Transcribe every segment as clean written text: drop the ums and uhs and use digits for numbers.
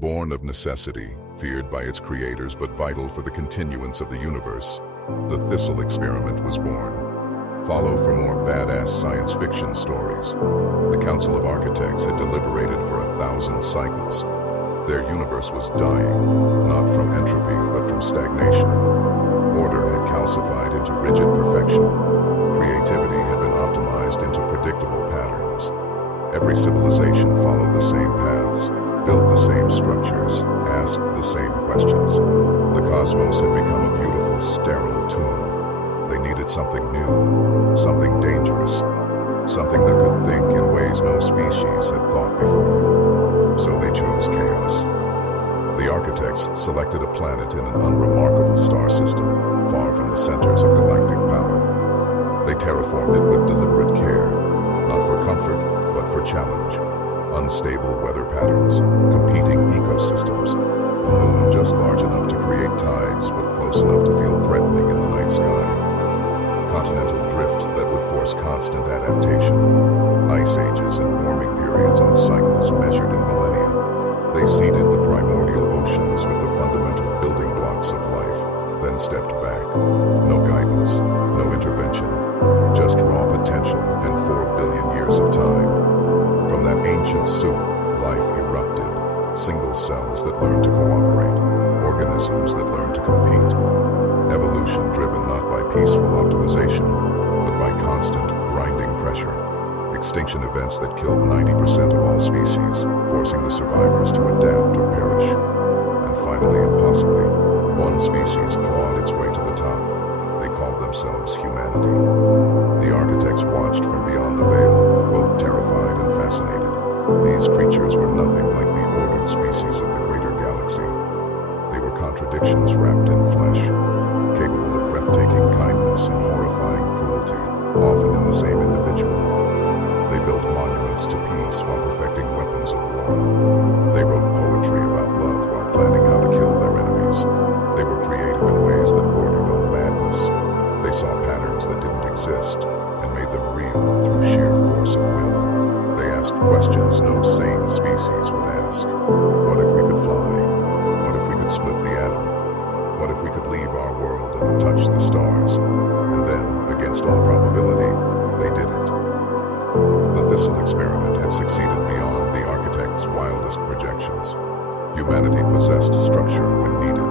Born of necessity, feared by its creators but vital for the continuance of the universe, the Thistle Experiment was born. Follow for more badass science fiction stories. The Council of Architects had deliberated for 1,000 cycles. Their universe was dying, not from entropy, but from stagnation. Order had calcified into rigid perfection. Creativity had been optimized into predictable patterns. Every civilization followed the same paths, built the same structures, asked the same questions. The cosmos had become a beautiful, sterile tomb. They needed something new, something dangerous, something that could think in ways no species had thought before. So they chose chaos. The architects selected a planet in an unremarkable star system, far from the centers of galactic power. They terraformed it with deliberate care, not for comfort, but for challenge. Unstable weather patterns, competing ecosystems, a moon just large enough to create tides, but close enough to feel threatening in the night sky. Continental drift that would force constant adaptation. Ice ages and warming periods on cycles measured in millennia. They seeded the primordial oceans with the fundamental building blocks of life, then stepped back. No guidance, no intervention, just raw potential and 4 billion years of time. From that ancient soup, life erupted. Single cells that learned to cooperate, organisms that learned to compete. Evolution driven not by peaceful optimization, but by constant grinding pressure. Extinction events that killed 90% of all species, forcing the survivors to adapt or perish. And finally, impossibly, one species clawed its way to the top. They called themselves humanity. The architects watched from beyond the veil, both terrified and fascinated. These creatures were nothing like the ordered species of the greater galaxy. They were contradictions wrapped in flesh, capable of breathtaking kindness and horrifying cruelty, often in the same individual. They built monuments to peace while perfecting weapons of war. They wrote poetry about love while planning how to kill their enemies. They were creative in ways that bordered on madness. They saw patterns that didn't exist and made them real through sheer force of will. They asked questions no sane species would ask. What if we could fly? What if we could split the atom? What if we could leave our world and touch the stars? And then, against all probability, they did it. The Thistle Experiment had succeeded beyond the architect's wildest projections. Humanity possessed structure when needed,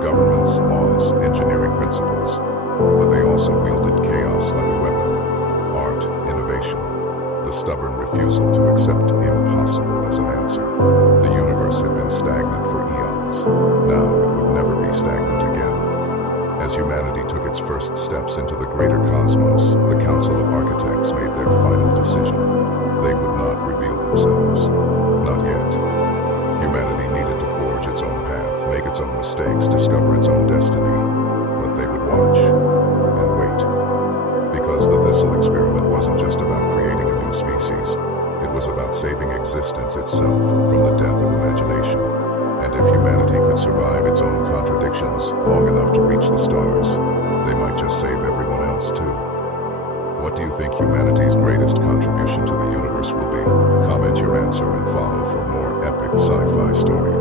governments, laws, engineering principles, but they also wielded chaos like a weapon. Art, innovation, the stubborn refusal to accept impossible as an answer. The universe had been stagnant for eons. Now it would never be stagnant again. As humanity took its first steps into the greater cosmos, the Council of Architects made their final decision. They would not reveal themselves. Not yet. Humanity needed to forge its own path, make its own mistakes, discover its own destiny. But they would watch and wait. Because the Thistle Experiment wasn't just about creating a new species. It was about saving existence itself from the death of imagination. And if humanity could survive its own contradictions long enough to reach the stars, they might just save everyone else too. What do you think humanity's greatest contribution to the universe will be? Comment your answer and follow for more epic sci-fi stories.